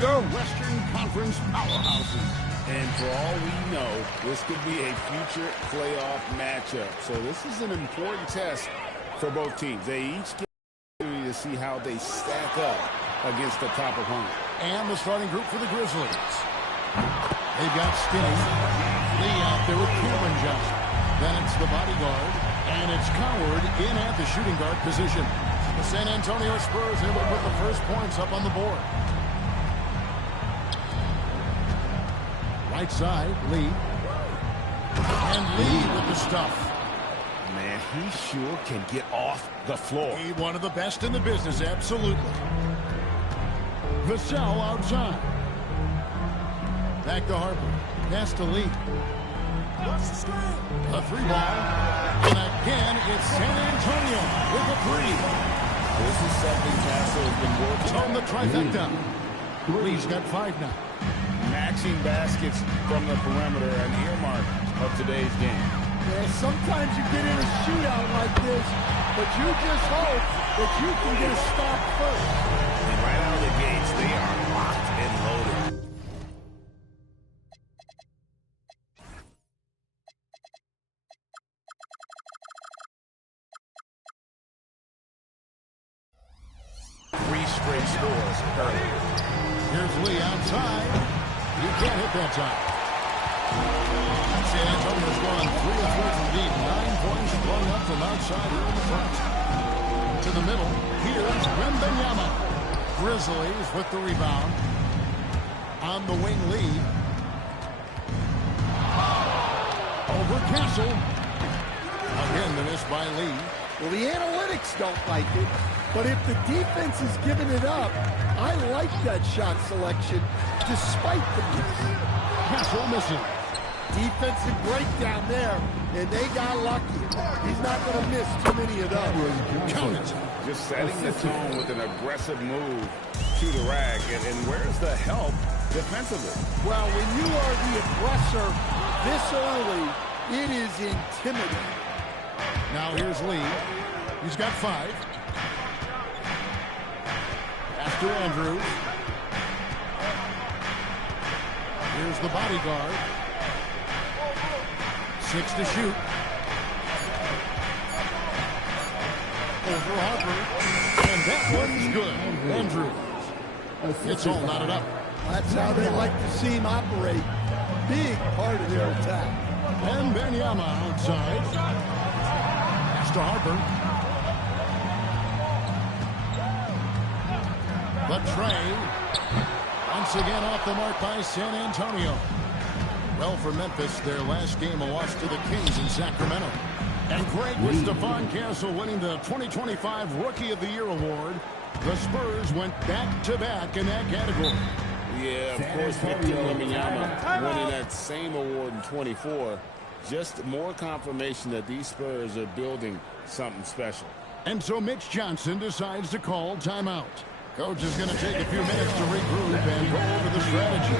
Your Western Conference powerhouses. And for all we know, this could be a future playoff matchup. So this is an important test for both teams. They each get an opportunity to see how they stack up against the top opponent. And the starting group for the Grizzlies. They've got Skinny. Lee out there with Cameron Johnson. Then it's the bodyguard. And it's Coward in at the shooting guard position. The San Antonio Spurs able to put the first points up on the board. Right side, Lee. And Lee with the stuff. Man, he sure can get off the floor. He's one of the best in the business, absolutely. Vassell outside. Back to Harper. Pass to Lee. A three ball. And again, it's San Antonio with a three. This is something Castle has been working on. The trifecta. Lee's got 5 now. Matching baskets from the perimeter, an earmark of today's game. Yeah, sometimes you get in a shootout like this, but you just hope that you can get a stop first. And right out of the gates, they are locked and loaded. Three straight scores early. Here's Lee outside. You can't hit that time. San Antonio's gone 3 of 4 from deep. 9 points flowing up from outside here in the front. To the middle. Here's Wembanyama. Grizzlies with the rebound. On the wing, Lee. Over Castle. Again, the miss by Lee. Well, the analytics don't like it, but if the defense is giving it up, I like that shot selection despite the miss. Castle missing. Defensive breakdown there, and they got lucky. He's not going to miss too many of those. Count it. Just setting the tone with an aggressive move to the rack. And where's the help defensively? Well, when you are the aggressor this early, it is intimidating. Now here's Lee. He's got 5. Pass to Andrews. Here's the bodyguard. 6 to shoot. Over Harper. And that one's good. Andrews. It's all knotted up. That's how they like to see him operate. Big part of their attack. And Wembanyama outside. Pass to Harper. But Trey, once again off the mark by San Antonio. Well, for Memphis, their last game a loss to the Kings in Sacramento. And Greg with Stephon Castle winning the 2025 Rookie of the Year award. The Spurs went back-to-back in that category. Yeah, of course, Victor Wembanyama winning that same award in 24. Just more confirmation that these Spurs are building something special. And so Mitch Johnson decides to call timeout. Coach is going to take a few minutes to regroup and go over the strategy.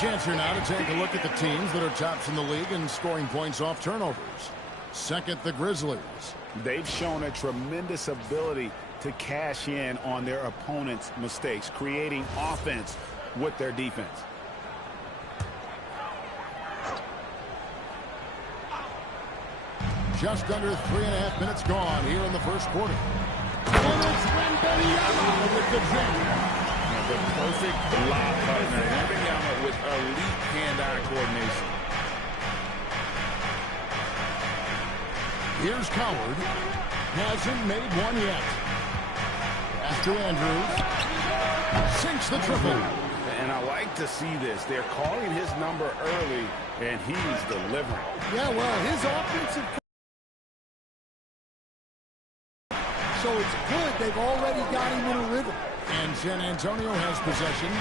Chance here now to take a look at the teams that are tops in the league in scoring points off turnovers. Second, the Grizzlies. They've shown a tremendous ability to cash in on their opponent's mistakes, creating offense with their defense. Just under 3.5 minutes gone here in the first quarter. And it's Wembanyama with the jam. The perfect lob partner. Wembanyama with elite hand-eye coordination. Here's Coward. Hasn't made one yet. Pass to Andrews. Sinks the triple. And I like to see this. They're calling his number early, and he's delivering. Yeah, well, his offensive... So it's good they've already got him in a rhythm. And San Antonio has possession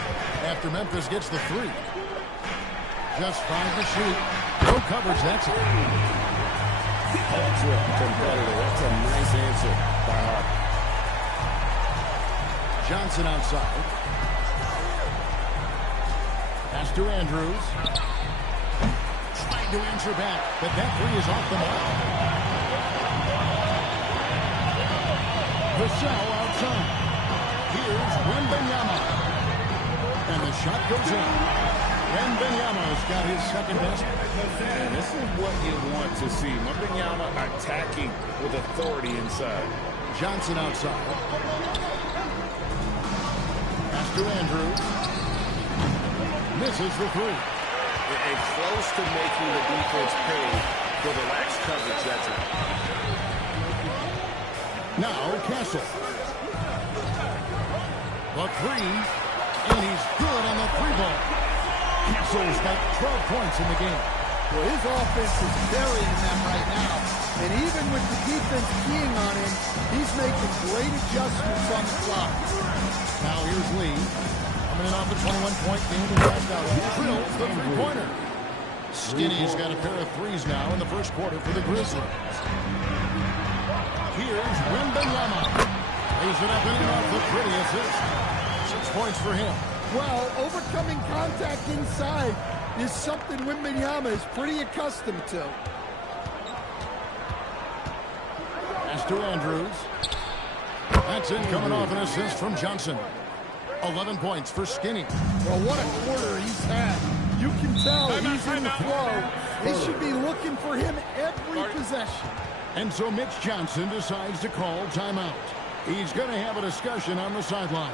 after Memphis gets the three. Just 5 to shoot. No coverage, that's it. Ultra competitor. That's a nice answer by Harper. Johnson outside. Pass to Andrews. Trying to answer back, but that three is off the mark. Vassell outside. Here's Wembanyama. And the shot goes in. Wembanyama's got his second best. And this is what you want to see. Wembanyama attacking with authority inside. Johnson outside. Pass to Andrews. Misses the three. And close to making the defense pay for the lax coverage. That's it. Now Castle. The three. And he's good on the three ball. Castle's got 12 points in the game. Well, his offense is carrying them right now. And even with the defense keying on him, he's making great adjustments on the fly. Now here's Lee. Coming in off a 21-point game and passed out. Drills the three-pointer. Skinny's got a pair of threes now in the first quarter for the Grizzlies. Here's Wembanyama. Lays it up and in off the pretty assist. 6 points for him. Well, overcoming contact inside is something Wembanyama is pretty accustomed to. Pass to Andrews. That's it, coming off an assist from Johnson. 11 points for Skinny. Well, what a quarter he's had. You can tell he's in the flow. They should be looking for him every possession. And so Mitch Johnson decides to call timeout. He's going to have a discussion on the sideline.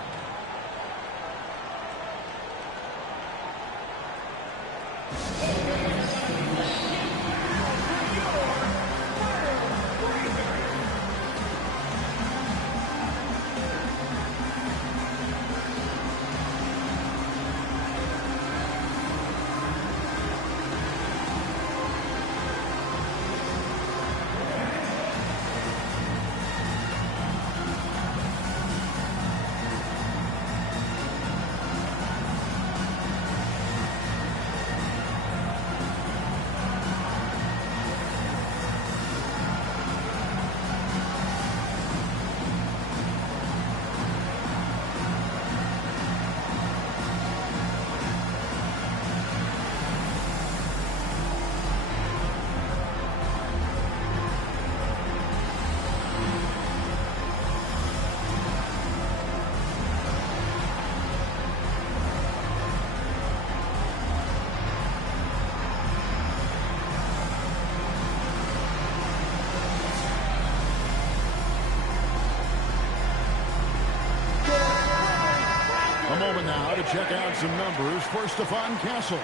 Now to check out some numbers for Stephon Castle.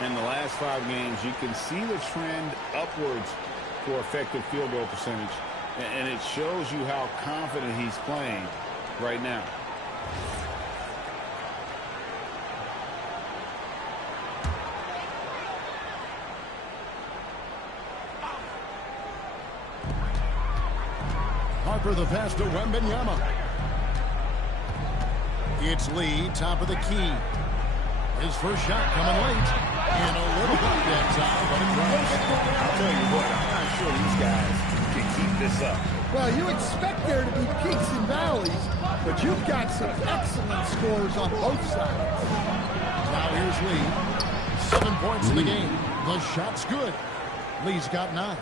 In the last 5 games, you can see the trend upwards for effective field goal percentage. And it shows you how confident he's playing right now. Harper the pass to Wembanyama. It's Lee, top of the key. His first shot coming late. And a little bit that time, but it runs. I'll tell you what, I'm not sure these guys can keep this up. Well, you expect there to be peaks and valleys, but you've got some excellent scores on both sides. Now here's Lee. 7 points in the game. The shot's good. Lee's got 9.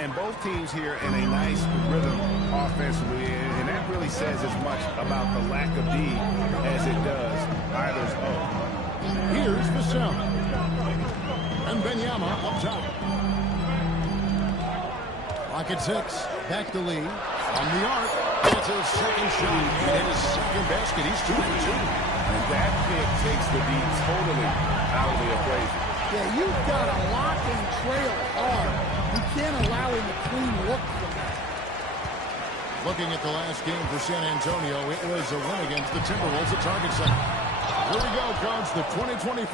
And both teams here in a nice rhythm offensively, and that really says as much about the lack of D as it does either's O. Here's Vassell. And Wembanyama up top. Clock Back at 6. Back to Lee. On the arc. It's his second shot. And his second basket. He's 2 for 2. And that pick takes the beat totally out of the equation. Yeah, you've got to lock and trail hard. You can't allow him a clean look from that. Looking at the last game for San Antonio, it was a win against the Timberwolves at Target Center. Here we go, Coach. The 2025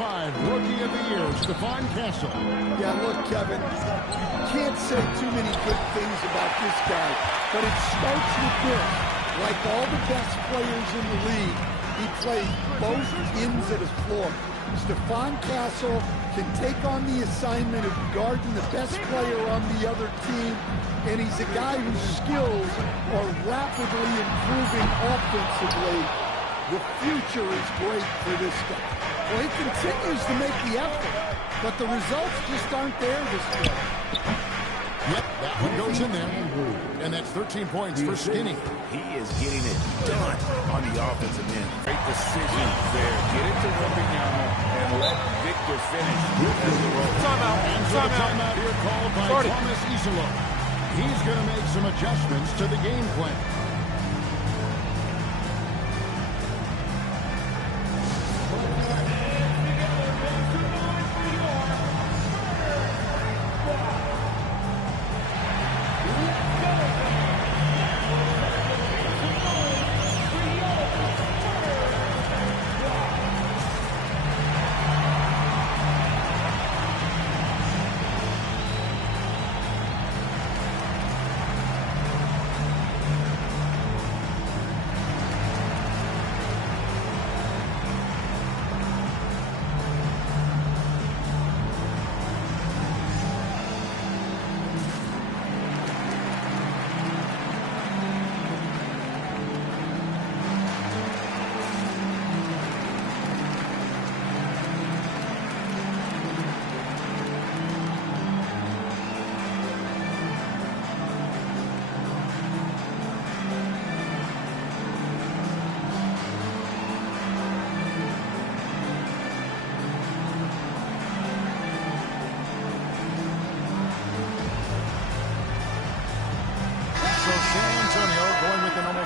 Rookie of the Year, Stephon Castle. Yeah, look, Kevin, can't say too many good things about this guy, but it starts with this. Like all the best players in the league, he plays both ends of the floor. Stephon Castle can take on the assignment of guarding the best player on the other team, and he's a guy whose skills are rapidly improving offensively. The future is great for this guy. Well, he continues to make the effort, but the results just aren't there this year. Yep, that one goes in there. And that's 13 points for Skinny. He is getting it done on the offensive end. Great decision there. Get it to Wembanyama and let Victor finish as the role. Timeout here called by Thomas Isolo. He's going to make some adjustments to the game plan.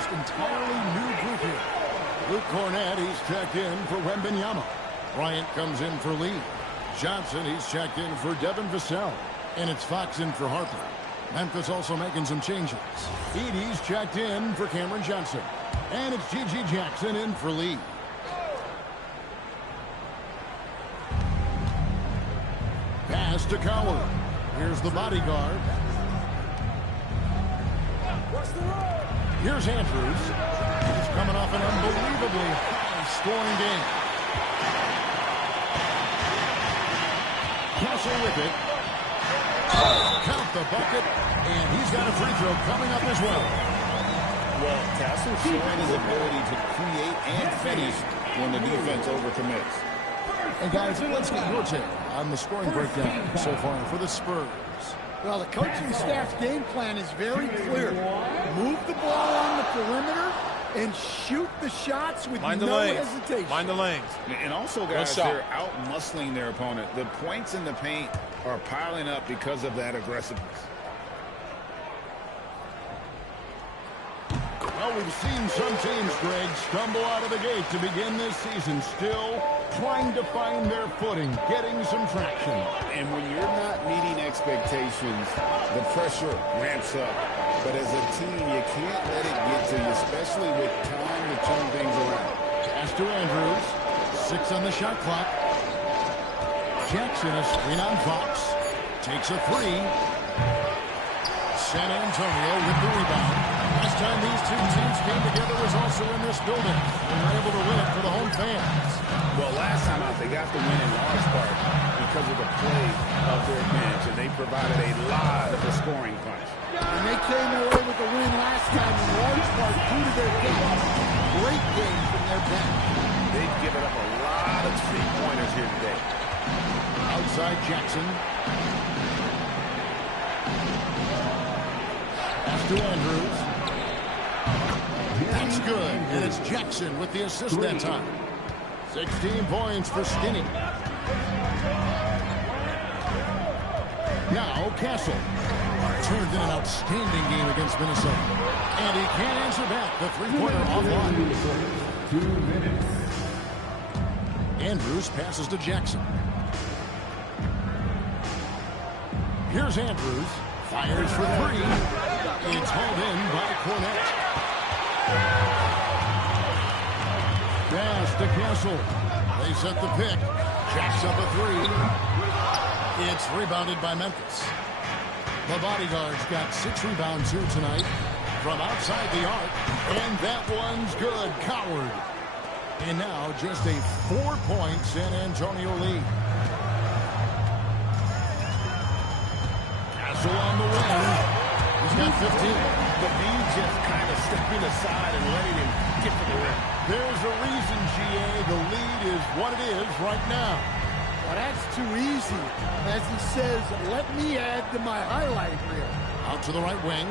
Entirely new group here. Luke Cornett, he's checked in for Wembanyama. Bryant comes in for Lee. Johnson, he's checked in for Devin Vassell. And it's Fox in for Harper. Memphis also making some changes. Edey's checked in for Cameron Johnson. And it's G.G. Jackson in for Lee. Pass to Coward. Here's the bodyguard. Here's Andrews. He's coming off an unbelievably high-scoring game. Castle with it. Count the bucket, and he's got a free throw coming up as well. Well, Castle showing his ability to create and finish when the defense overcommits. And guys, let's get your take on the scoring breakdown so far for the Spurs. Well, the coaching staff's game plan is very clear. Move the ball on the perimeter and shoot the shots with no hesitation. Mind the lanes. And also, guys, they're out-muscling their opponent. The points in the paint are piling up because of that aggressiveness. Well, we've seen some teams, Greg, stumble out of the gate to begin this season, still trying to find their footing, getting some traction. And when you're not meeting expectations, the pressure ramps up. But as a team, you can't let it get to you, especially with time to turn things around. Pass to Andrews. 6 on the shot clock. Jackson, a screen on Fox. Takes a 3. San Antonio with the rebound. Last time these two teams came together was also in this building. They were able to win it for the home fans. Well, last time out, they got the win in large part because of the play of their bench, and they provided a lot of a scoring punch. And they came away with the win last time in large part due to their bench. Great game from their bench. They've given up a lot of three-pointers here today. Outside Jackson. Pass to Andrews. That's good. And it's Jackson with the assist that time. 16 points for Skinny. Now Castle. turned in an outstanding game against Minnesota. And he can't answer back. The three-pointer offline. 2 minutes. Andrews passes to Jackson. Here's Andrews. Fires for three. It's hauled in by Cornette. Pass to Castle. They set the pick. Jacks up a three. It's rebounded by Memphis. The bodyguard's got 6 rebounds here tonight from outside the arc. And that one's good. Coward. And now just a 4-point San Antonio lead. Castle on the wing. He's got 15. The B just kind of stepping aside and letting him get to the rim. There's a reason, GA. The lead is what it is right now. Well, that's too easy. As he says, let me add to my highlight reel. Out to the right wing.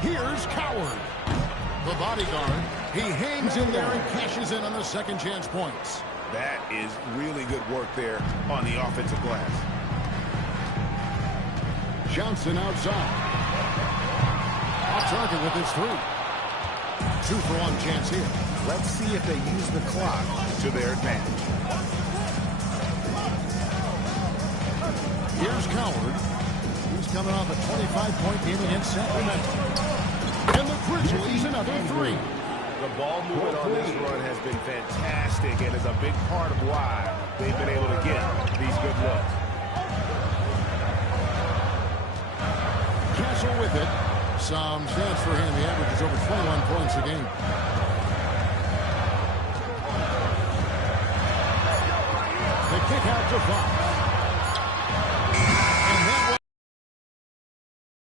Here's Coward. The bodyguard. He hangs in there and cashes in on the second chance points. That is really good work there on the offensive glass. Johnson outside. Off target with his 3. 2-for-1 chance here. Let's see if they use the clock to their advantage. Here's Coward. He's coming off a 25-point game against Sacramento. And the Grizzlies another 3. The ball movement on this run has been fantastic and is a big part of why they've been able to get these good looks. Castle with it. Some stats for him. He averages over 21 points a game. The kick out to Fox. And that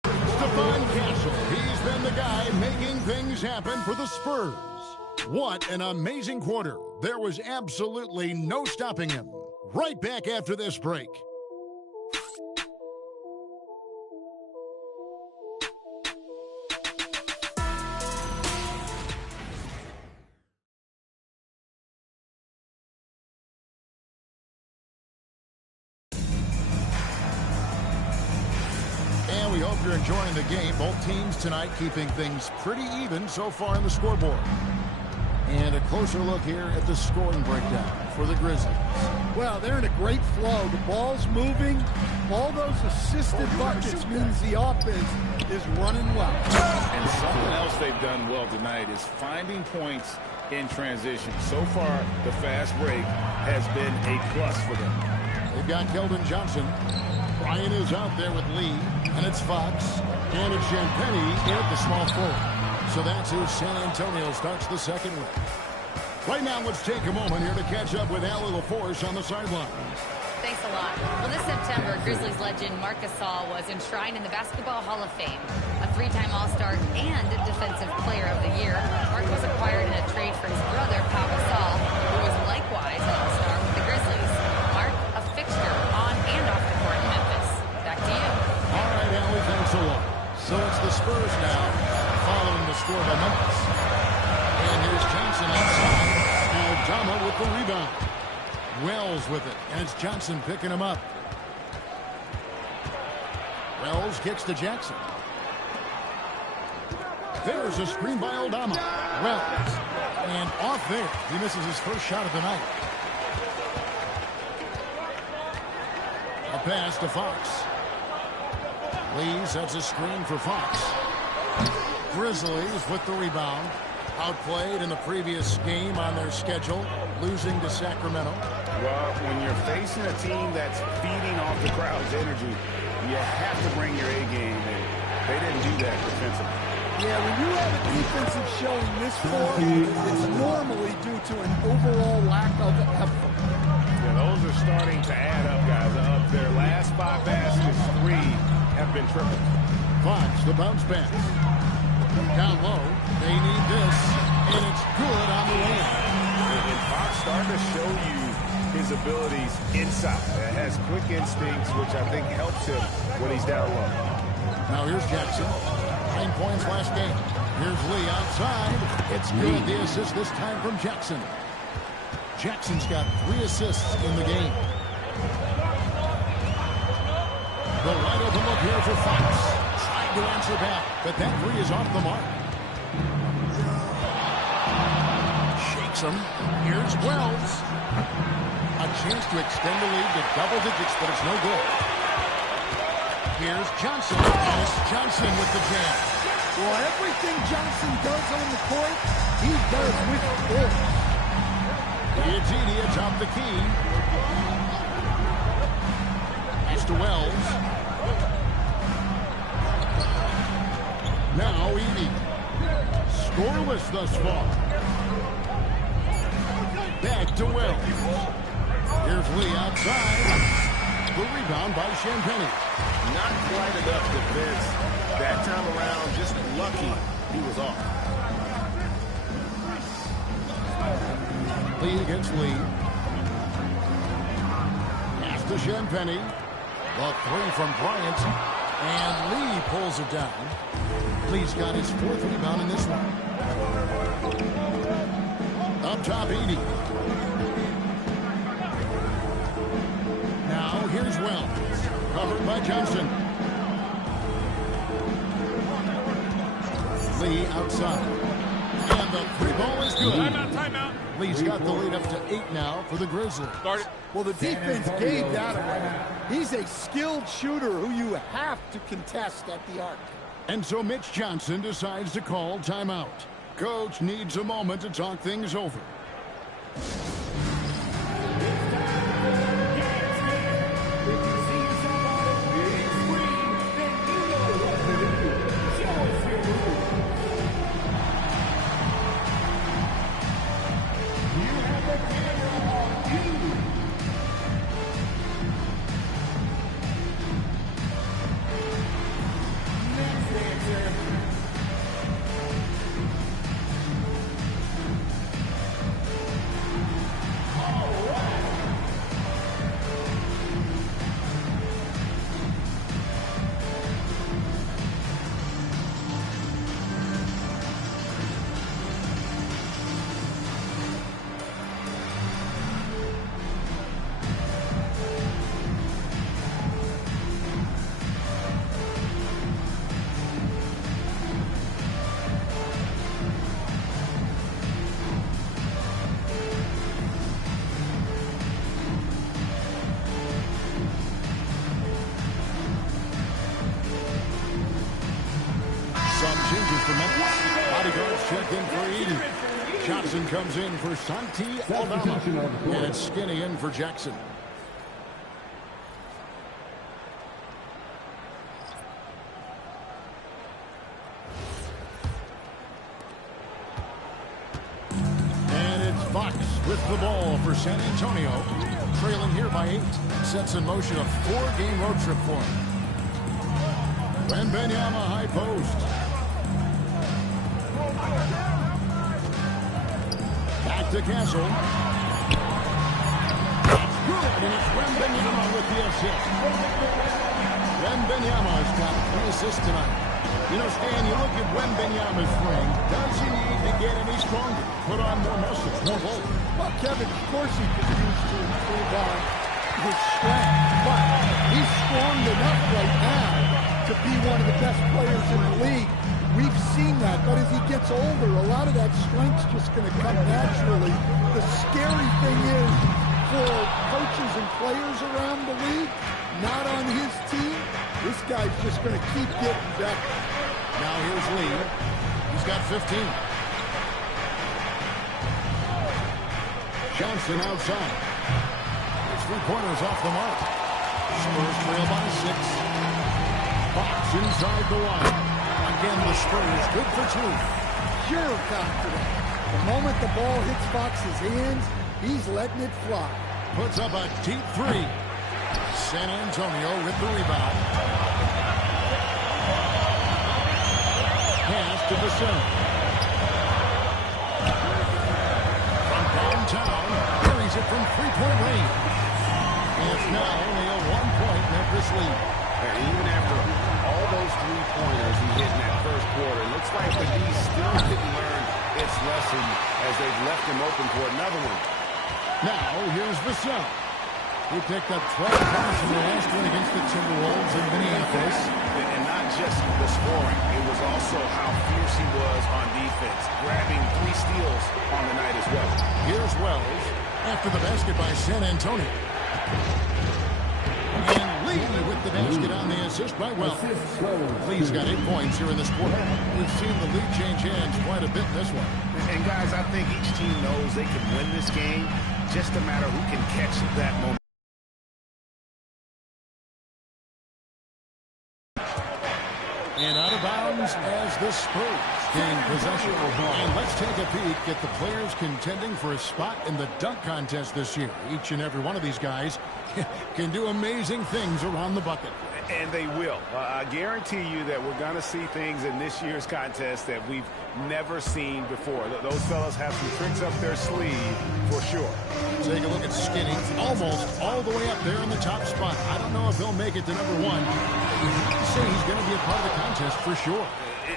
was Stephon Castle. He's been the guy making things happen for the Spurs. What an amazing quarter. There was absolutely no stopping him. Right back after this break. We hope you're enjoying the game. Both teams tonight keeping things pretty even so far in the scoreboard. And a closer look here at the scoring breakdown for the Grizzlies. Well, they're in a great flow. The ball's moving. All those assisted buckets means the offense is running well. And something else they've done well tonight is finding points in transition. So far, the fast break has been a plus for them. They've got Keldon Johnson. Ryan is out there with Lee, and it's Fox, and it's Champagnie at the small forward. So that's who San Antonio starts the second with. Right now, let's take a moment here to catch up with Allie LaForce on the sideline. Thanks a lot. Well, this September, Grizzlies legend Marc Gasol was enshrined in the Basketball Hall of Fame. A 3-time All-Star and Defensive Player of the Year, Marc was acquired in a trade for his brother, Pau Gasol, who was likewise an All-Star with the Grizzlies. Marc, a fixture on and off the court in Memphis. Back to you. All right, Allie, thanks a lot. So it's the Spurs now, following the score by Memphis. And here's Johnson outside. Aldama with the rebound. Wells with it, and it's Johnson picking him up. Wells kicks to Jackson. There's a screen by Aldama. Wells. And off there. He misses his first shot of the night. A pass to Fox. Lee sets a screen for Fox. Grizzlies with the rebound. Outplayed in the previous game on their schedule, losing to Sacramento. Well, when you're facing a team that's feeding off the crowd's energy, you have to bring your A game, and they didn't do that defensively. Yeah, when you have a defensive showing this far, it's normally due to an overall lack of effort. Yeah, those are starting to add up, guys. Up their last 5 baskets, 3 have been triple. Fox, the bounce pass. Down low, they need this, and it's good on the way. And Fox starting to show you his abilities inside. It has quick instincts, which I think helps him when he's down low. Now here's Jackson. 9 points last game. Here's Lee outside. It's good. The assist this time from Jackson. Jackson's got 3 assists in the game. The wide open look here for Fox. Trying to answer back, but that three is off the mark. Shakes him. Here's Wells. A chance to extend the lead to double digits, but it's no good. Here's Johnson. And it's Johnson with the jam. Well, everything Johnson does on the court, he does with force. Giannini atop the key. Pass to Wells. Now Edey. Scoreless thus far. Back to Wells. Here's Lee outside. The rebound by Champagnie. Not quite enough defense that time around. Just lucky he was off. Lee against Lee. Pass to Champagnie. The three from Bryant. And Lee pulls it down. Lee's got his fourth rebound in this one. Up top, Edey. Now here's Wells. Covered by Johnson. Lee outside. And the three ball is good. Timeout. Lee's got the lead up to 8 now for the Grizzlies. Start it. Well, the defense gave that away. He's a skilled shooter who you have to contest at the arc. And so Mitch Johnson decides to call timeout. Coach needs a moment to talk things over. Changes for Memphis. Bodyguards check in for Edey. Johnson comes in for Santi Aldama. And it's Skinny in for Jackson. And it's Fox with the ball for San Antonio. Trailing here by 8. Sets in motion a 4-game road trip for him. Wembanyama high post. Back to Castle. That's good, and it's Wembanyama with the assist. Wembanyama's got 3 assists tonight. You know, Stan, you look at Wembanyama's frame. Does he need to get any stronger? Put on more muscles, more bulk? Well, Kevin, of course he could use to improve on his strength, but he's strong enough right now to be one of the best players in the league. We've seen that, but as he gets older, a lot of that strength's just going to come naturally. The scary thing is, for coaches and players around the league, not on his team, this guy's just going to keep getting better. Now here's Lee. He's got 15. Johnson outside. His 3-pointers off the mark. Spurs trail by 6. Fox inside the line. Again, the Spurs good for 2. Pure confidence. The moment the ball hits Fox's hands, he's letting it fly. Puts up a deep 3. San Antonio with the rebound. Pass to the center. From downtown, carries it from 3-point range. And it's now only a 1-point Memphis lead. And even after all those 3-pointers he hit in that first quarter, it looks like the D still didn't learn its lesson as they've left him open for another one. Now, here's Mem Sa. He picked up 12 points in the last one against the Timberwolves in Minneapolis. And not just the scoring, it was also how fierce he was on defense, grabbing 3 steals on the night as well. Here's Wells after the basket by San Antonio. And Lee with the basket on the assist by Wells. Lee's got 8 points here in this quarter. We've seen the lead change hands quite a bit in this one. And guys, I think each team knows they can win this game. Just a matter who can catch that moment. And out of bounds as the Spurs gain possession. And let's take a peek at the players contending for a spot in the dunk contest this year. Each and every one of these guys can do amazing things around the bucket. And they will. I guarantee you that we're going to see things in this year's contest that we've never seen before. Those fellas have some tricks up their sleeve for sure. Take a look at Skinny. Almost all the way up there in the top spot. I don't know if he'll make it to number 1. You can say he's going to be a part of the contest for sure.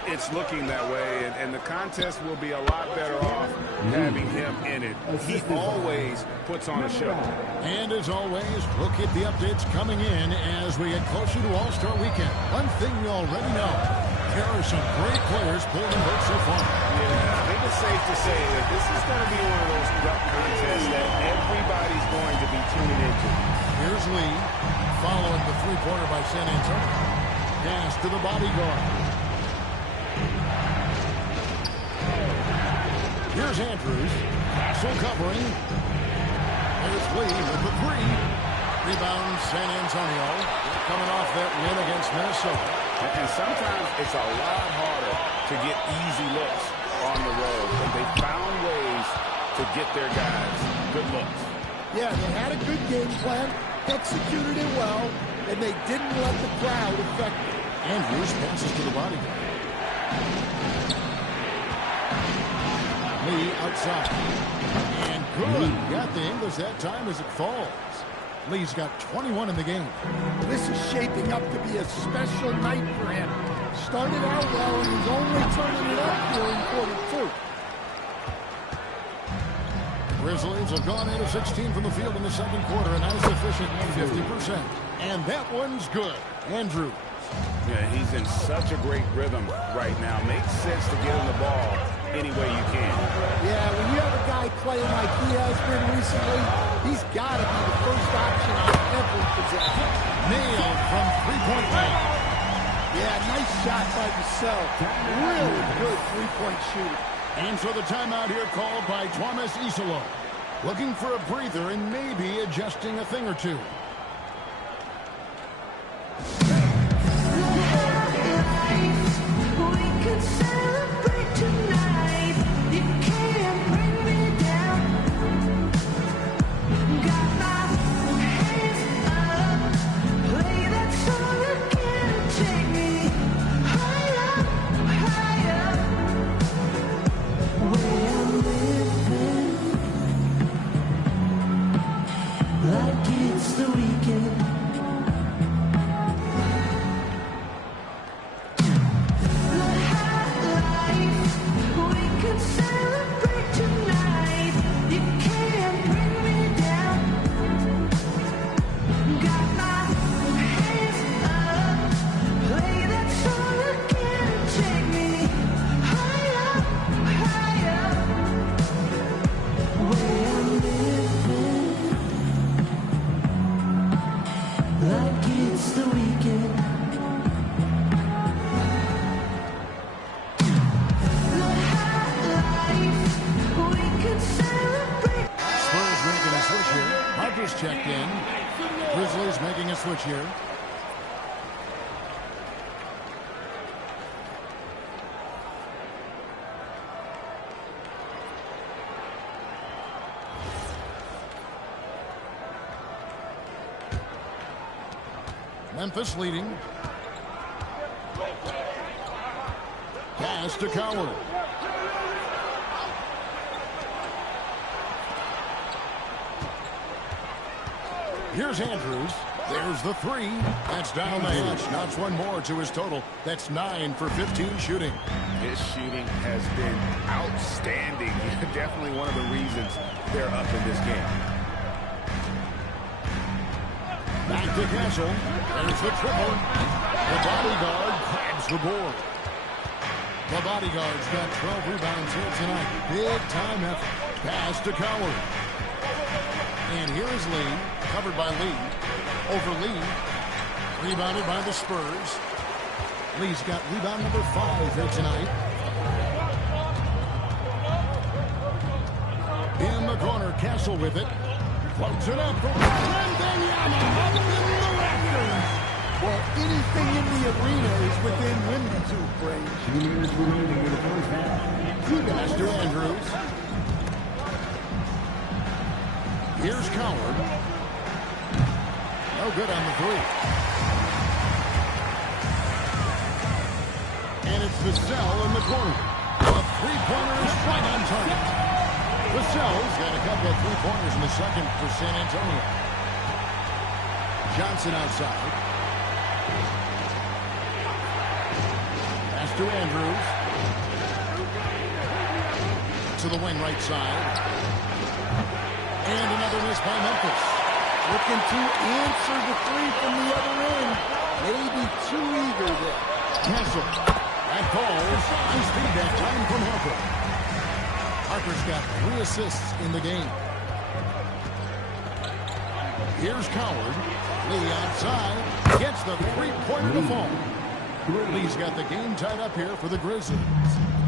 It's looking that way, and the contest will be a lot better off having him in it. He always puts on a show. And as always, we'll keep the updates coming in as we get closer to All-Star Weekend. One thing you already know, there are some great players pulling the vote so far. Yeah, I think it's safe to say that this is going to be one of those dunk contests that everybody's going to be tuning into. Here's Lee, following the three-pointer by San Antonio. Pass to the bodyguard. Here's Andrews. Castle covering. There's Lee with the 3. Rebound San Antonio. Coming off that win against Minnesota. And sometimes it's a lot harder to get easy looks on the road, but they found ways to get their guys good looks. Yeah, they had a good game plan, executed it well, and they didn't let the crowd affect it. Andrews passes to the bodyguard. Lee outside. And good. Got the English that time as it falls. Lee's got 21 in the game. This is shaping up to be a special night for him. Started out well, and he's only turning it up here in quarter 2. Grizzlies have gone 8 of 16 from the field in the second quarter, and that is efficient at 50%. And that one's good. Andrews. Yeah, he's in such a great rhythm right now. Makes sense to get him the ball any way you can. Yeah, when you have a guy playing like he has been recently, he's got to be the first option on every possession. Nailed from three-point range. Yeah, nice shot by Vassell. Really good three-point shooter. And so the timeout here called by Thomas Isolo. Looking for a breather and maybe adjusting a thing or two. Checked in. Grizzlies making a switch here. Memphis leading. Pass to Coward. Here's Andrews. There's the 3. That's down the hatch. Knocks one more to his total. That's 9 for 15 shooting. His shooting has been outstanding. Definitely one of the reasons they're up in this game. Castle. There's the triple. The bodyguard grabs the board. The bodyguard's got 12 rebounds here tonight. Big time effort. Pass to Coward. And here is Lee. Covered by Lee. Over Lee. Rebounded by the Spurs. Lee's got rebound number 5 here tonight. In the corner, Castle with it. Floats it up for Wembanyama up in the rafters. Well, anything in the arena is within Wemby's hoop range. 2 minutes remaining in the first half. Pass to Andrews. Here's Coward. No good on the 3. And it's Vassell in the corner. A three-pointer is right on target. Vassell's got a couple of three-pointers in the second for San Antonio. Johnson outside. Pass to Andrews. To the wing right side. And another miss by Memphis. Looking to answer the 3 from the other end. Maybe too eager there. Castle. That calls. Nice feed that time from Harper. Harper's got 3 assists in the game. Here's Coward. Lee outside. Gets the three-pointer to fall. Lee's got the game tied up here for the Grizzlies.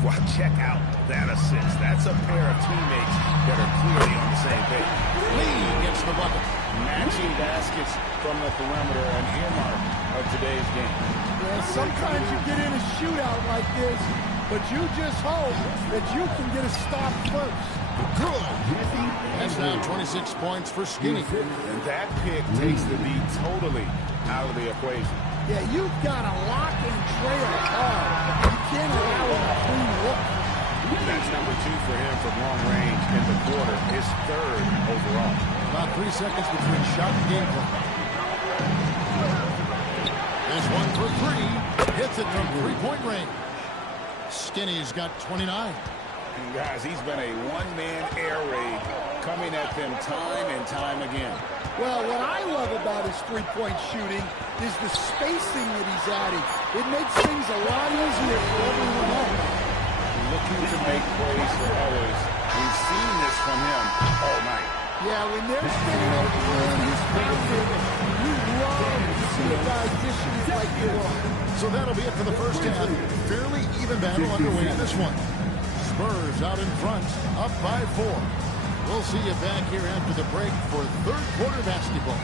Well, check out that assist. That's a pair of teammates that are clearly on the same page. Lee gets the bucket. Matching baskets from the perimeter, an earmark of today's game. Yeah, sometimes you get in a shootout like this, but you just hope that you can get a stop first. Good. That's now 26 points for Skinny. And that pick takes the lead totally out of the equation. Yeah, you've got to lock and trail hard. You can't allow him a clean look. That's number 2 for him from long range in the quarter. His 3rd overall. About 3 seconds between shot and game clock. There's one for 3. Hits it from three-point range. Skinny's got 29. And guys, he's been a one-man air raid coming at them time and time again. Well, what I love about his three-point shooting is the spacing that he's adding. It makes things a lot easier for everyone else. Looking to make plays for others. We've seen this from him all night. Yeah, when they're staying open and he's pounding, you love to see a guy dishing it like they are. So that'll be it for the first half. Fairly even battle underway in this one. Spurs out in front, up by 4. We'll see you back here after the break for third quarter basketball.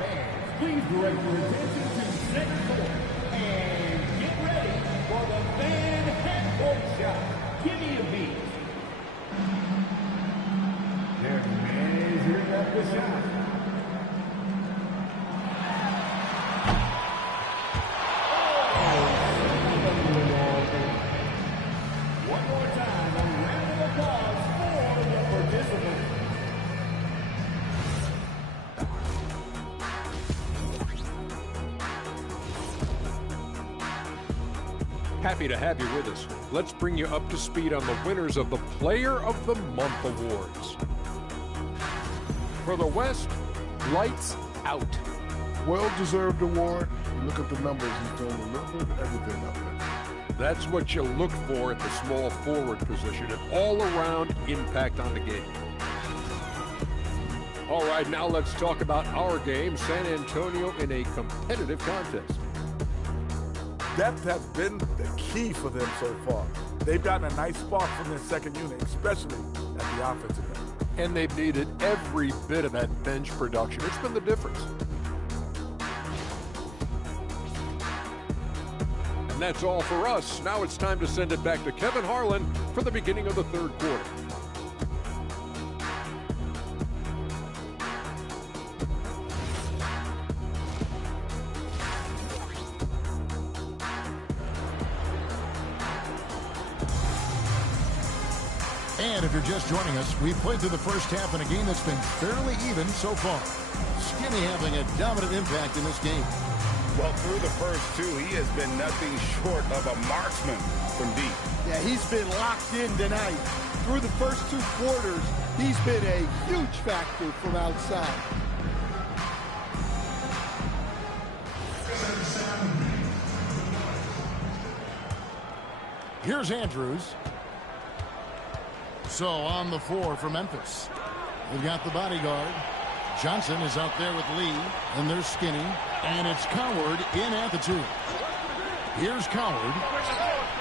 Fans, please direct your attention to center court and get ready for the fan half-court shot. Give me a beat. There's man is here at the shot. One more time, a round of applause for the participants. Happy to have you with us. Let's bring you up to speed on the winners of the Player of the Month Awards. For the West, lights out. Well-deserved award. You look at the numbers, he's doing a little bit of everything up there. That's what you look for at the small forward position, an all-around impact on the game. All right, now let's talk about our game, San Antonio in a competitive contest. Depth has been the key for them so far. They've gotten a nice spark from their second unit, especially at the offensive end. And they've needed every bit of that bench production. It's been the difference. And that's all for us. Now it's time to send it back to Kevin Harlan for the beginning of the third quarter. And if you're just joining us, we've played through the first half in a game that's been fairly even so far. Skinny having a dominant impact in this game. Well, through the first 2, he has been nothing short of a marksman from deep. Yeah, he's been locked in tonight. Through the first 2 quarters, He's been a huge factor from outside. Here's Andrews. So on the floor for Memphis. They've got the bodyguard. Johnson is out there with Lee, and they're skinny. And it's Coward in at the 2. Here's Coward.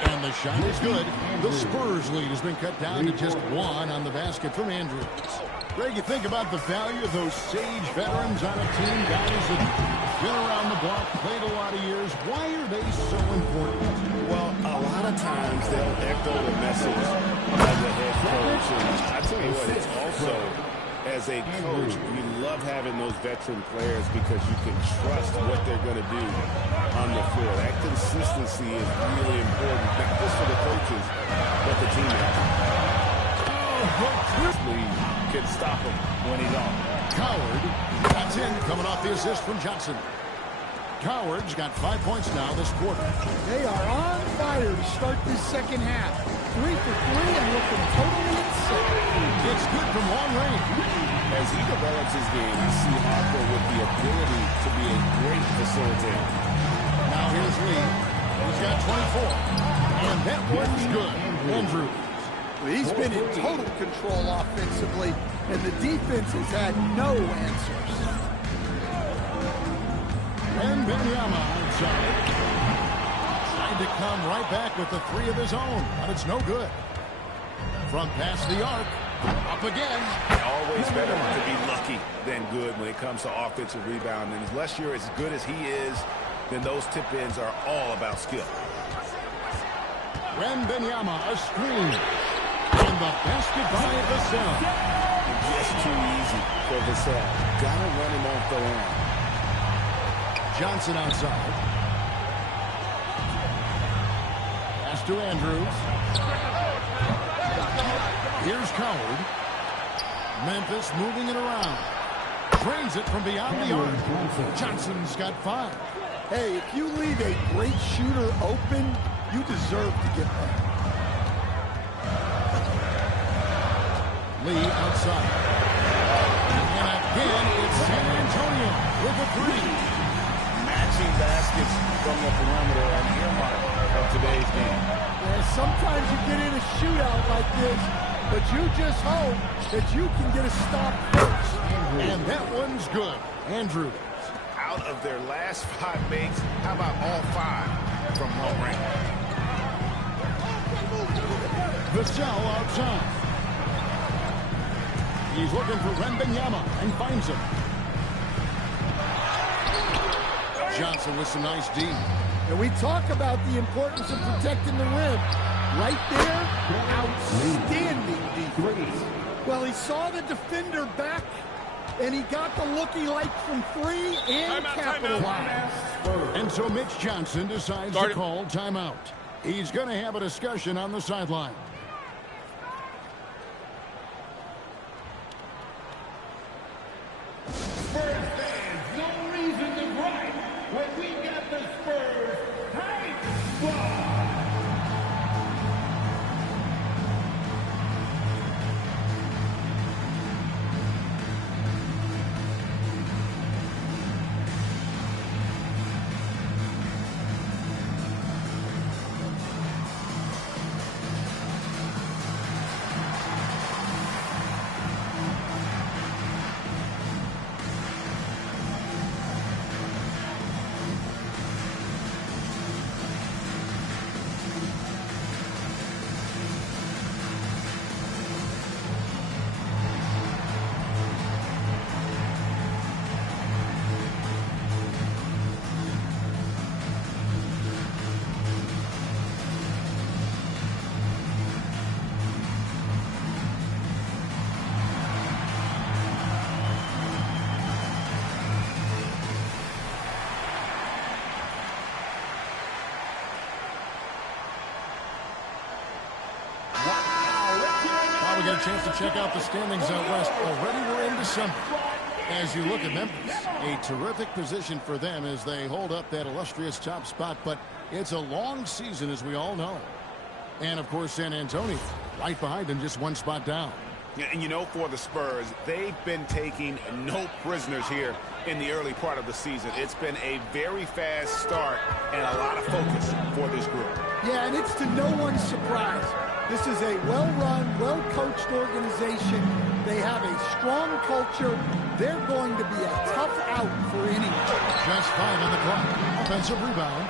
And the shot is good. The Spurs lead has been cut down to just 1 on the basket from Andrews. Greg, you think about the value of those sage veterans on a team, guys that been around the block, played a lot of years. Why are they so important? Well, a lot of times they'll echo the message of the head coach. And I tell you what, it's also, as a coach, you love having those veteran players because you can trust what they're going to do on the floor. That consistency is really important, not just for the coaches, but the teammates. Can stop him when he's on. Coward, that's in, coming off the assist from Johnson. Coward's got 5 points now this quarter. They are on fire to start this second half. 3 for 3 and looking totally insane. It's good from long range. As he develops his game, you see Harper with the ability to be a great facilitator. Now here's Lee. He's got 24. And that one's good. Andrews. He's been in total control offensively, and the defense has had no answers. And Benyama outside. Tried to come right back with the 3 of his own, but it's no good. From past the arc, up again. Always better to be lucky than good when it comes to offensive rebound. And unless you're as good as he is, then those tip-ins are all about skill. Benyama, a screen. And the basket by Vassell. Just too easy for Vassell. Gotta run him off the line. Johnson outside. Pass to Andrews. Here's Coward. Memphis moving it around. Drains it from beyond the arc. Johnson's got 5. Hey, if you leave a great shooter open, you deserve to get that. Lee outside. And again, it's San Antonio with a 3. Matching baskets from the perimeter and earmark of today's game. Yeah, sometimes you get in a shootout like this, but you just hope that you can get a stop first. And that one's good. Andrews. Out of their last 5 makes, how about all 5 from long range? Vassell outside. He's looking for Benyama and finds him. Johnson with some nice D. And we talk about the importance of protecting the rim. Right there, outstanding defense. Well, he saw the defender back, and he got the look he liked from 3 and capitalized. And so Mitch Johnson decides to call timeout. He's going to have a discussion on the sideline. Spurs fans, no reason to gripe when we got the Spurs hype squad. Now we get a chance to check out the standings out west. Already we're in December. As you look at Memphis, a terrific position for them as they hold up that illustrious top spot, but it's a long season, as we all know. And, of course, San Antonio right behind them, just 1 spot down. And you know, for the Spurs, they've been taking no prisoners here in the early part of the season. It's been a very fast start and a lot of focus for this group. Yeah, and it's to no one's surprise. This is a well-run, well-coached organization. They have a strong culture. They're going to be a tough out for anyone. Just 5 on the clock. Offensive rebound.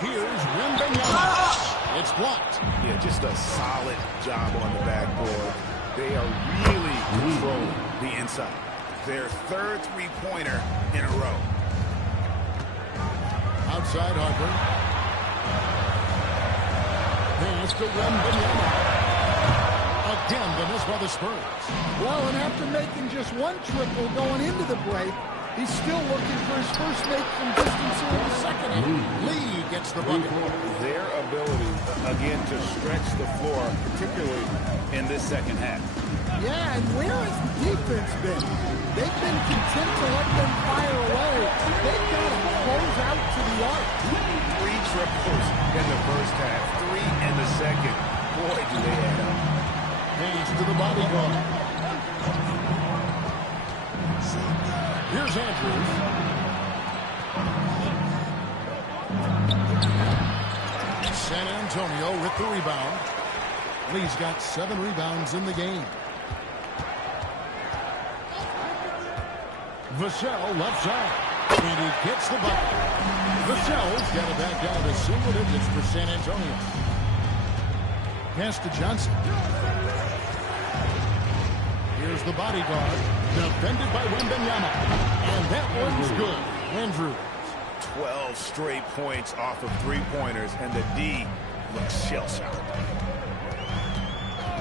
Here's Wembanyama. It's blocked. Yeah, just a solid job on the backboard. They are really controlling the inside. Their third three-pointer in a row. Outside Harper. Pass to Wembanyama. Again, the miss by the Spurs. Well, and after making just one triple going into the break, he's still looking for his first make from distance here in the second inning. Lee gets the bucket. Their ability, again, to stretch the floor, particularly in this second half. Yeah, and where has the defense been? They've been content to let them fire away. They've got to close out to the arc. 3 triples in the first half, 3 in the second. Boy, do they add up. Pass to the bodyguard. Here's Andrews. San Antonio with the rebound. Lee's got 7 rebounds in the game. Vassell left side. And he gets the bucket. Vassell's got it back down to single digits for San Antonio. Pass to Johnson. Here's the bodyguard. Defended by Wembanyama. And that one's good. Andrews. 12 straight points off of three-pointers, and the D looks shell-shocked.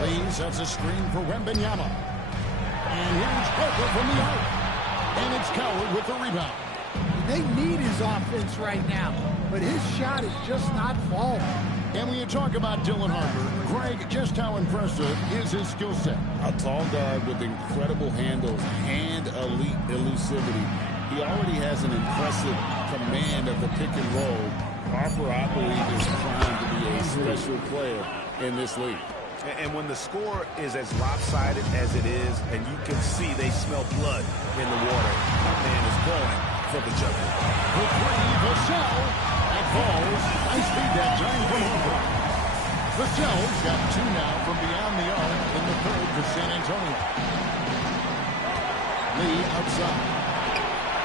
Lee sets a screen for Wembanyama. And here's Harper from the arc. And it's Coward with the rebound. They need his offense right now, but his shot is just not falling. And when you talk about Dylan Harper, Greg, just how impressive is his skill set? A tall guard with incredible handles and elite elusivity. He already has an impressive command of the pick and roll. Harper, I believe, is primed to be a special player in this league. And when the score is as lopsided as it is, and you can see they smell blood in the water, that man is going for the jumper. The three, Vassell. That falls. Nice feed that time from Harper. Vassell's got 2 now from beyond the arc in the third for San Antonio. Lee outside.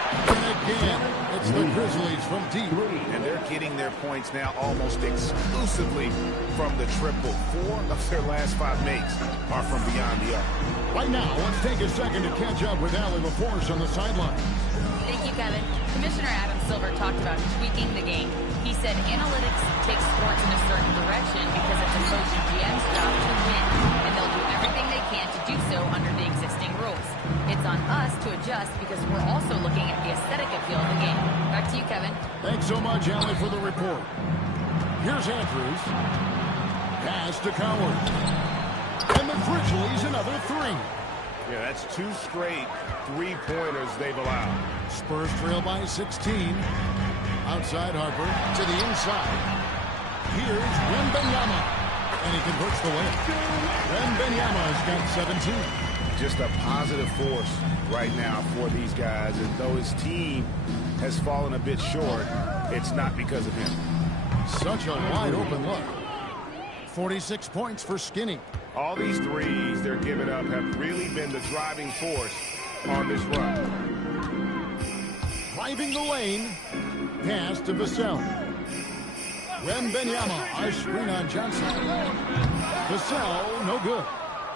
And again, it's the Grizzlies from deep. And they're getting their points now almost exclusively from the triple. 4 of their last 5 makes are from beyond the arc. Right now, let's take a second to catch up with Allie LaForce on the sideline. Thank you, Kevin. Commissioner Adam Silver talked about tweaking the game. He said analytics takes sports in a certain direction because it's a coach and GM's job to win, and they'll do everything they can to do so under the existing rules. It's on us to adjust because we're also looking at the aesthetic appeal of the game. Back to you, Kevin. Thanks so much, Allie, for the report. Here's Andrews. Pass to Coward. And the Grizzlies another 3. Yeah, that's 2 straight three-pointers they've allowed. Spurs trail by 16. Outside Harper to the inside. Here's Wembanyama. And he converts the win. Wembanyama's got 17. Just a positive force right now for these guys. And though his team has fallen a bit short, it's not because of him. Such a wide open look. 46 points for Skinny. All these threes they're giving up have really been the driving force on this run. Driving the lane. Pass to Vassell. Wembanyama, a screen on Johnson. Vassell, no good.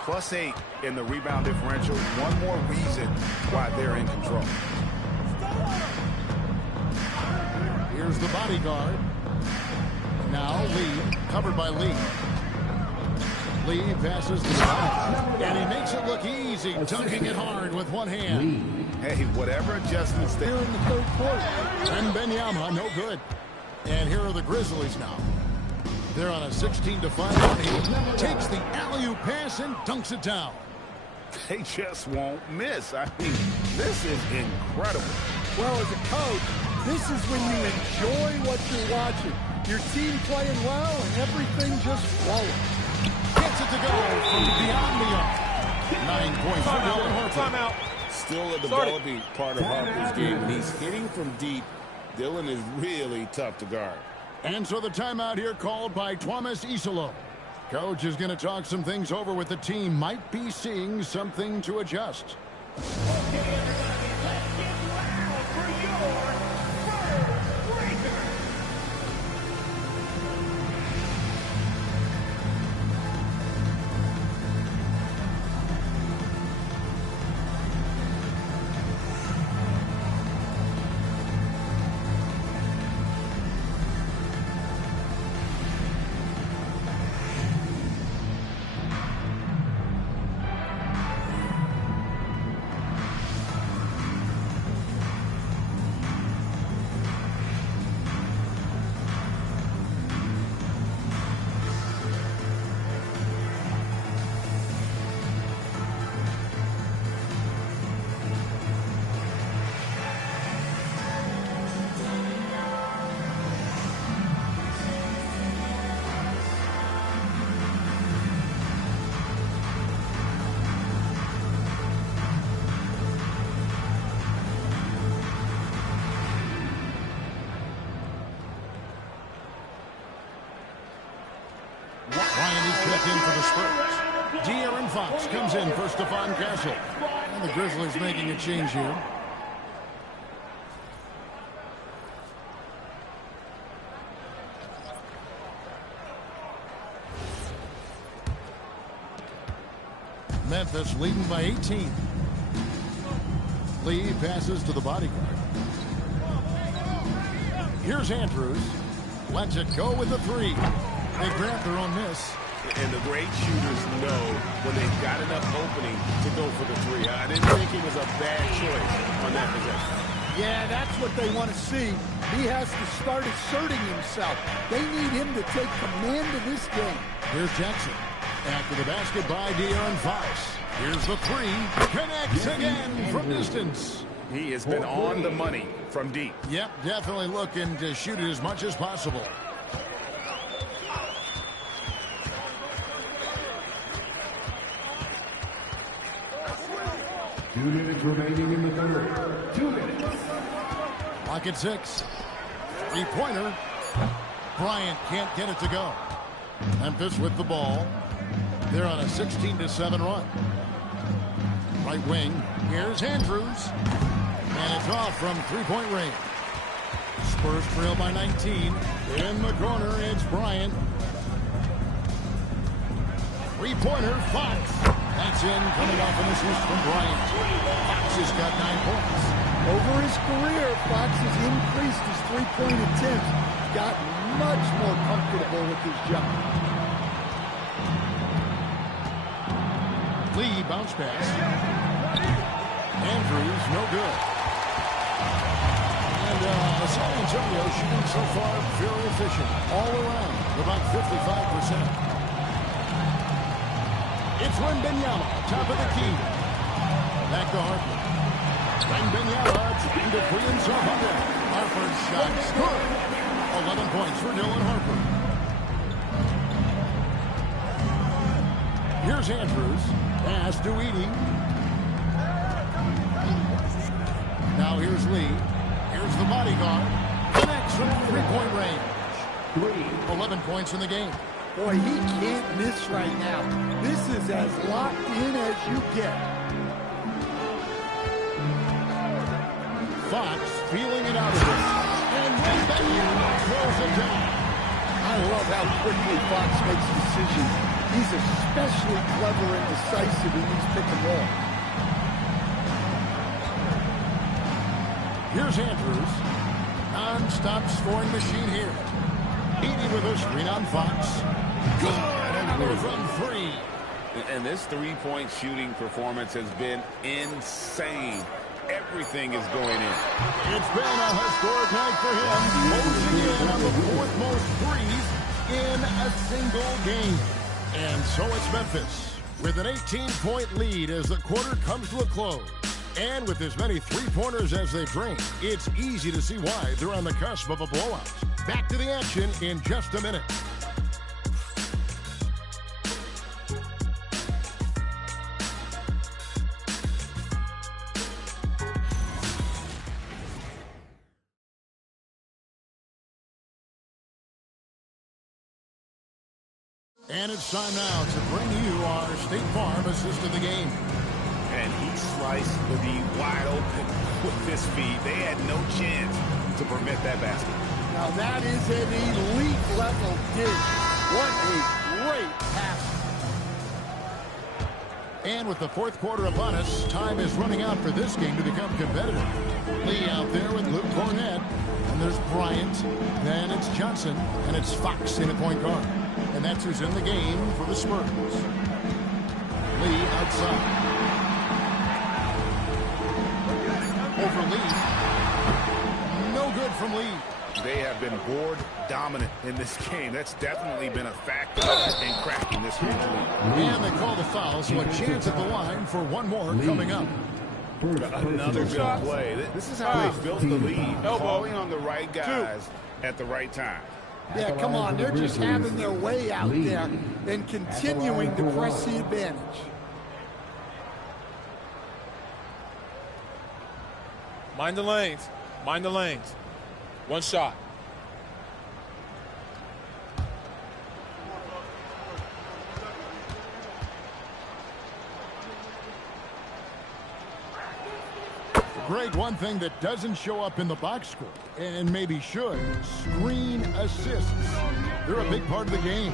+8 in the rebound differential. One more reason why they're in control. Here's the bodyguard. Now Lee, covered by Lee. Lee passes to the bottom, and he makes it look easy, dunking it hard with one hand. Hey, whatever adjustments Here in the third quarter. Wembanyama, no good. And here are the Grizzlies now. They're on a 16-5 lead. Takes the alley-oop pass and dunks it down. they just won't miss. I mean, this is incredible. Well, as a coach, this is when you enjoy what you're watching. Your team playing well and everything just flowing. Gets it to go from beyond the arc. 9 points for Dylan Harper. Timeout. Still a developing part of Harper's game. When he's hitting from deep, Dylan is really tough to guard. And so the timeout here called by Thomas Isolo. Coach is going to talk some things over with the team. Might be seeing something to adjust. Okay, everybody, let's get loud for your first breaker. In for the Spurs. De'Aaron Fox comes in for Stephon Castle. And the Grizzlies making a change here. Memphis leading by 18. Lee passes to the bodyguard. Here's Andrews. Lets it go with the three. They grant their own miss. And the great shooters know when they've got enough opening to go for the three. I didn't think it was a bad choice on that possession. Yeah, that's what they want to see. He has to start asserting himself. They need him to take command of this game. Here's Jackson. After the basket by De'Aaron Fox. Here's the three. Connects again from distance. He has been on the money from deep. Yep, definitely looking to shoot it as much as possible. 2 minutes remaining in the third. 2 minutes. Clock at 6. Three-pointer. Bryant can't get it to go. Memphis with the ball. They're on a 16-7 run. Right wing. Here's Andrews. And it's off from three-point range. Spurs trail by 19. In the corner, it's Bryant. Three-pointer, Fox. That's in, coming off an assist from Bryant. Fox has got 9 points. Over his career, Fox has increased his three-point attempts. Got much more comfortable with his jump. Lee bounce pass. Andrews, no good. And San Antonio shooting so far very efficient. All around, about 55%. It's Wembanyama, top of the key. Back to Harper. Wembanyama trying to free himself under. Harper's shot's good. 11 points for Dylan Harper. Here's Andrews. Pass to Edey. Now here's Lee. Here's the bodyguard. Connects from three-point range. 11 points in the game. Boy, he can't miss right now. This is as locked in as you get. Fox feeling it out of it. And Wembanyama throws it down. I love how quickly Fox makes decisions. He's especially clever and decisive in these pick and roll. Here's Andrews. Non-stop scoring machine here. Edey with a screen on Fox. Good. Another from three. And this three-point shooting performance has been insane. Everything is going in. It's been a historic night for him. Closing in on the fourth most threes in a single game. And so it's Memphis with an 18-point lead as the quarter comes to a close. And with as many three-pointers as they bring, it's easy to see why they're on the cusp of a blowout. Back to the action in just a minute. And it's time now to bring you our State Farm assist of the game. And he sliced the wide open with his feet. They had no chance to prevent that basket. Now that is an elite level dig. What a great pass. And with the fourth quarter upon us, time is running out for this game to become competitive. Lee out there with Luke Cornett. And there's Bryant. Then it's Johnson. And it's Fox in at point guard. And that's who's in the game for the Spurs. Lee outside. Over Lee. No good from Lee. They have been board dominant in this game. That's definitely been a factor in cracking this huge lead. And they call the foul, so a chance at the line for one more coming up. Another good play. This is how they built the lead. Falling on the right guys at the right time. Yeah, come on. They're just having their way out there and continuing to press the advantage. Mind the lanes. Mind the lanes. One shot. Greg, one thing that doesn't show up in the box score, and maybe should, screen assists. They're a big part of the game.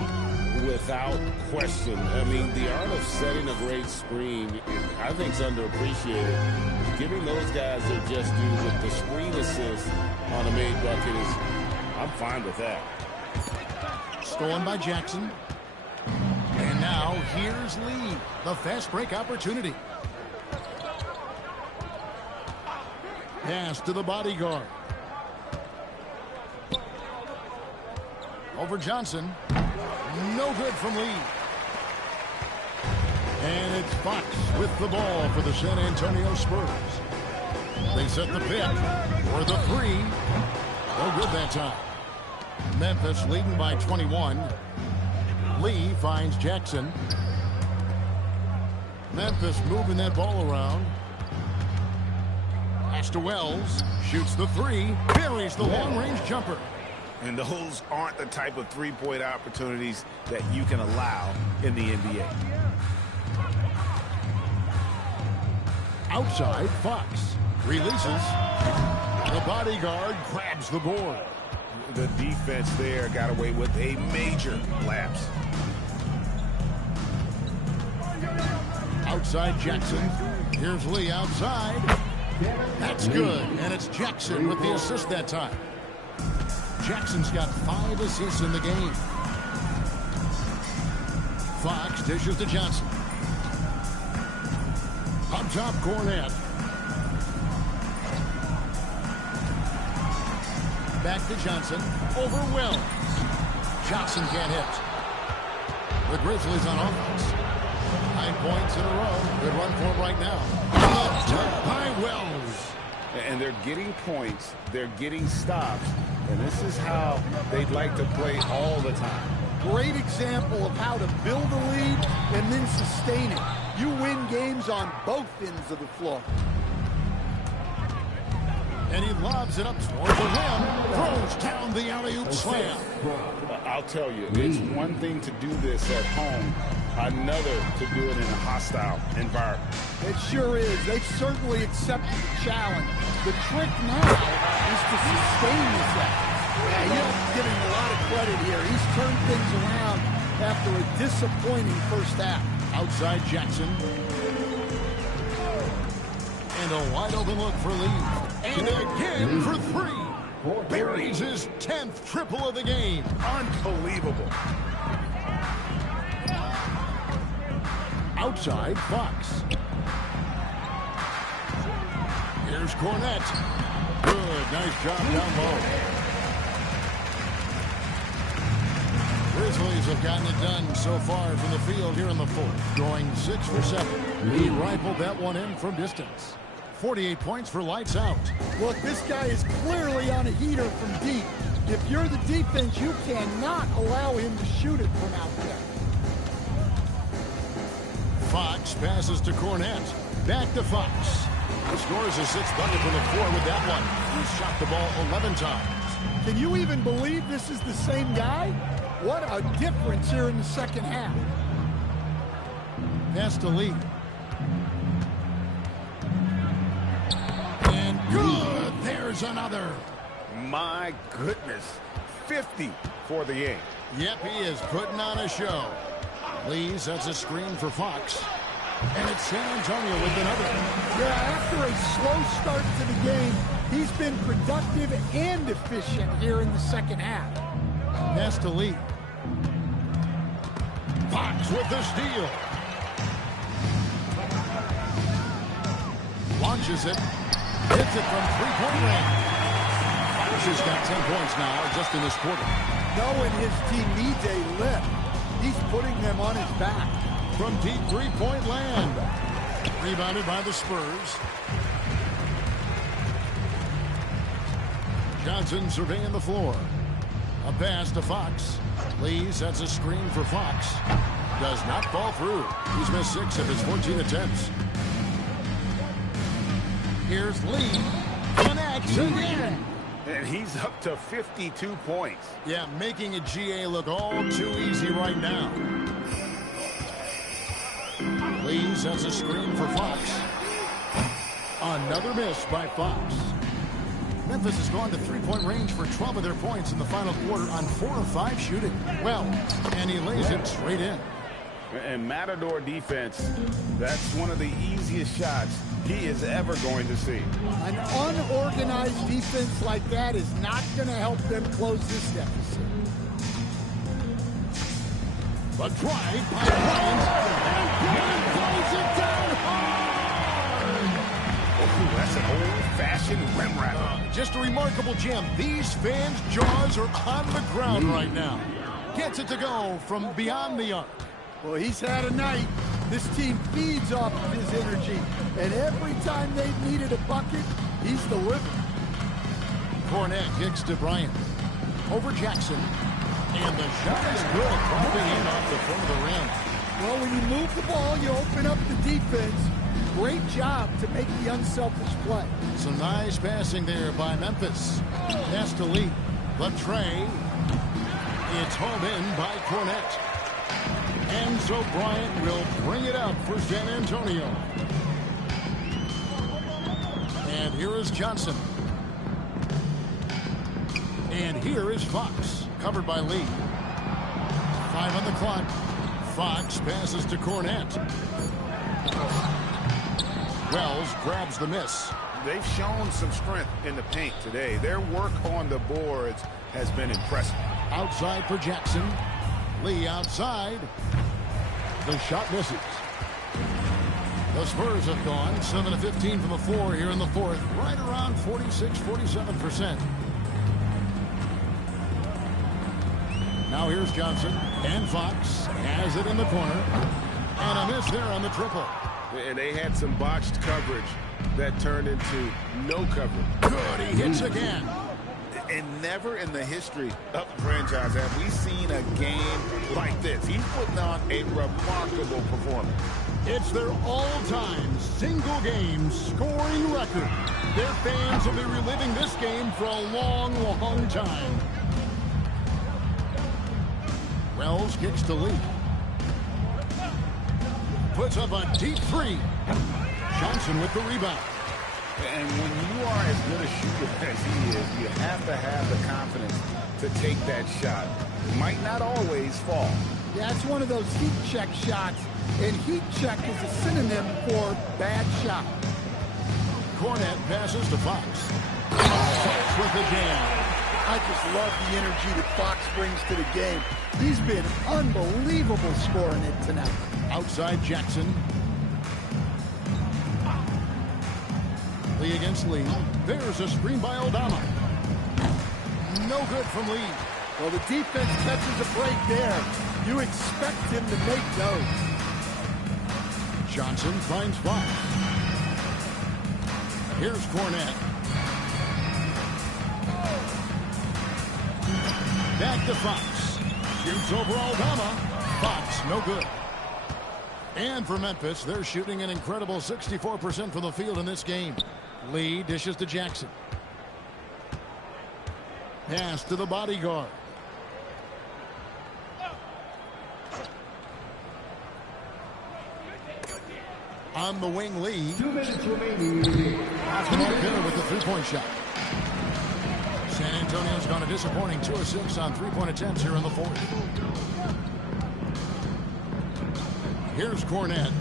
Without question. I mean, the art of setting a great screen, I think, is underappreciated. Giving those guys their just due with the screen assist on a made bucket is, I'm fine with that. Stolen by Jackson. And now here's Lee. The fast break opportunity. Pass to the bodyguard. Over Johnson. No good from Lee. And it's Fox with the ball for the San Antonio Spurs. They set the pick for the three. No good that time. Memphis leading by 21. Lee finds Jackson. Memphis moving that ball around. Pass to Wells. Shoots the three. Buries the long-range jumper. And those aren't the type of three-point opportunities that you can allow in the NBA. Outside, Fox releases. The bodyguard grabs the board. The defense there got away with a major lapse. Outside Jackson. Here's Lee outside. That's good. And it's Jackson with the assist that time. Jackson's got 5 assists in the game. Fox dishes to Johnson. Up top, Cornett. Back to Johnson. Over Wells. Johnson can't hit. The Grizzlies on offense. 9 points in a row. Good run for him right now. Up by Wells. And they're getting points. They're getting stops. And this is how they'd like to play all the time. Great example of how to build a lead and then sustain it. You win games on both ends of the floor. And he lobs it up towards the rim. Throws down the alley-oop slam. I'll tell you, it's one thing to do this at home, another to do it in a hostile environment. It sure is. They've certainly accepted the challenge. The trick now is to sustain this effort. Yeah, you have to give him a lot of credit here. He's turned things around after a disappointing first half. Outside Jackson. And a wide open look for Lee. And again for three. Buries his 10th triple of the game. Unbelievable. Outside, Fox. Here's Cornett. Good, nice job down low. Grizzlies have gotten it done so far from the field here in the fourth, going 6 for 7. He rifled that one in from distance. 48 points for lights out. Look, this guy is clearly on a heater from deep. If you're the defense, you cannot allow him to shoot it from out there. Fox passes to Cornett. Back to Fox. He scores his 6th bucket from the floor with that one. He's shot the ball 11 times. Can you even believe this is the same guy? What a difference here in the second half. Pass to Lee. And good. There's another. My goodness. 50 for the game. Yep, he is putting on a show. Lee sets a screen for Fox. And it's San Antonio with another. Yeah, after a slow start to the game, he's been productive and efficient here in the second half. Pass to Lee. Fox with the steal. Launches it. Hits it from three-point range. Fox has got 10 points now just in this quarter. Knowing his team needs a lift, he's putting them on his back. From deep three-point land. Rebounded by the Spurs. Johnson surveying the floor. A pass to Fox. Lee sets a screen for Fox. Does not fall through. He's missed 6 of his 14 attempts. Here's Lee. Connects again. And he's up to 52 points. Yeah, making a GA look all too easy right now. Lee sets a screen for Fox. Another miss by Fox. Memphis has gone to three-point range for 12 of their points in the final quarter on 4 of 5 shooting. Well, and he lays it straight in. And Matador defense, that's one of the easiest shots he is ever going to see. An unorganized defense like that is not going to help them close this deficit. A drive by Bryant, and Bryant throws it down hard. Ooh, that's an old-fashioned rim wrapper. Just a remarkable gem. These fans' jaws are on the ground right now. Gets it to go from beyond the arc. Well, he's had a night. This team feeds off of his energy, and every time they've needed a bucket, he's delivered. Cornette kicks to Bryant. Over Jackson. And the shot is good, dropping in off the front of the rim. Well, when you move the ball, you open up the defense. Great job to make the unselfish play. Some nice passing there by Memphis. Pass to Lee. The tray. It's hauled in by Cornette. And so Bryant will bring it up for San Antonio. And here is Johnson. And here is Fox, covered by Lee. 5 on the clock. Fox passes to Cornette. Wells grabs the miss. They've shown some strength in the paint today. Their work on the boards has been impressive. Outside for Jackson. Lee outside. The shot misses. The Spurs have gone 7 of 15 from the floor here in the fourth. Right around 46-47%. Now here's Johnson. And Fox has it in the corner. And a miss there on the triple. And they had some botched coverage that turned into no coverage. Good, he hits again. And never in the history of the franchise have we seen a game like this. He's putting on a remarkable performance. It's their all-time single-game scoring record. Their fans will be reliving this game for a long, long time. Wells kicks to Lee. Puts up a deep three. Johnson with the rebound. And when you are as good a shooter as he is, you have to have the confidence to take that shot. It might not always fall. Yeah, it's one of those heat check shots, and heat check is a synonym for bad shot. Cornette passes to Fox. Fox with the jam. I just love the energy that Fox brings to the game. He's been unbelievable scoring it tonight. Outside Jackson. Lee against Lee. There's a screen by Aldama. No good from Lee. Well, the defense catches a break there. You expect him to make those. Johnson finds Fox. Here's Cornette. Back to Fox. Shoots over Aldama. Fox, no good. And for Memphis, they're shooting an incredible 64% from the field in this game. Lee dishes to Jackson. Pass to the bodyguard. On the wing, Lee. 2 minutes remaining. Off the mark there with the three-point shot. San Antonio's gone a disappointing 2 of 6 on three-point attempts here in the fourth. Here's Cornette.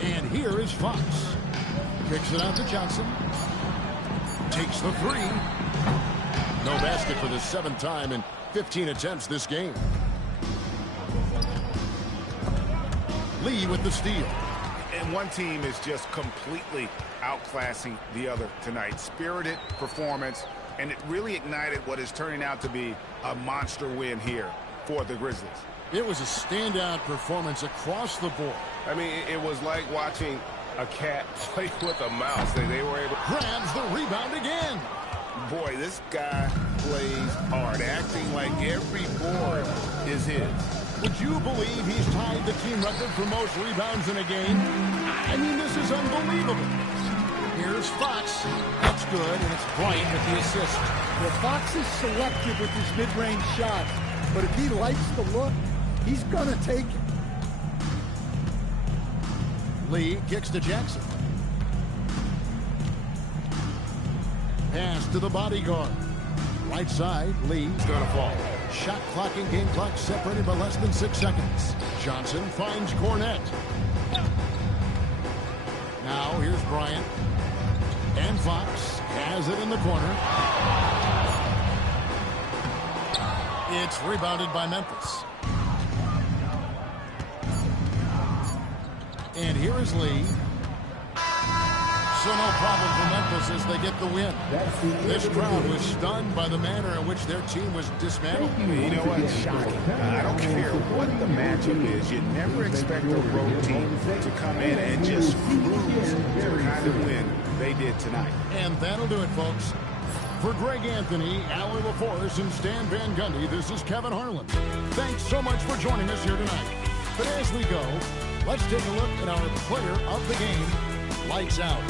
And here is Fox. Kicks it out to Johnson. Takes the three. No basket for the 7th time in 15 attempts this game. Lee with the steal. And one team is just completely outclassing the other tonight. Spirited performance, and it really ignited what is turning out to be a monster win here for the Grizzlies. It was a standout performance across the board. I mean, it was like watching a cat play with a mouse. They were able... Grabs the rebound again. Boy, this guy plays hard, acting like every board is his. Would you believe he's tied the team record for most rebounds in a game? I mean, this is unbelievable. Here's Fox. That's good, and it's Bryant with the assist. Well, Fox is selective with his mid-range shots, but if he likes the look, he's going to take it. Lee kicks to Jackson. Pass to the bodyguard. Right side, Lee's going to fall. Shot clock and game clock separated by less than 6 seconds. Johnson finds Cornette. Now here's Bryant. And Fox has it in the corner. It's rebounded by Memphis. And here is Lee. So no problem for Memphis as they get the win. This crowd was stunned by the manner in which their team was dismantled. You know what? Shocking. I don't care what the matchup is. You never expect a road team to come in and just cruise to the kind of win they did tonight. And that'll do it, folks. For Greg Anthony, Alan LaForce, and Stan Van Gundy, this is Kevin Harlan. Thanks so much for joining us here tonight. But as we go, let's take a look at our player of the game. Lights out.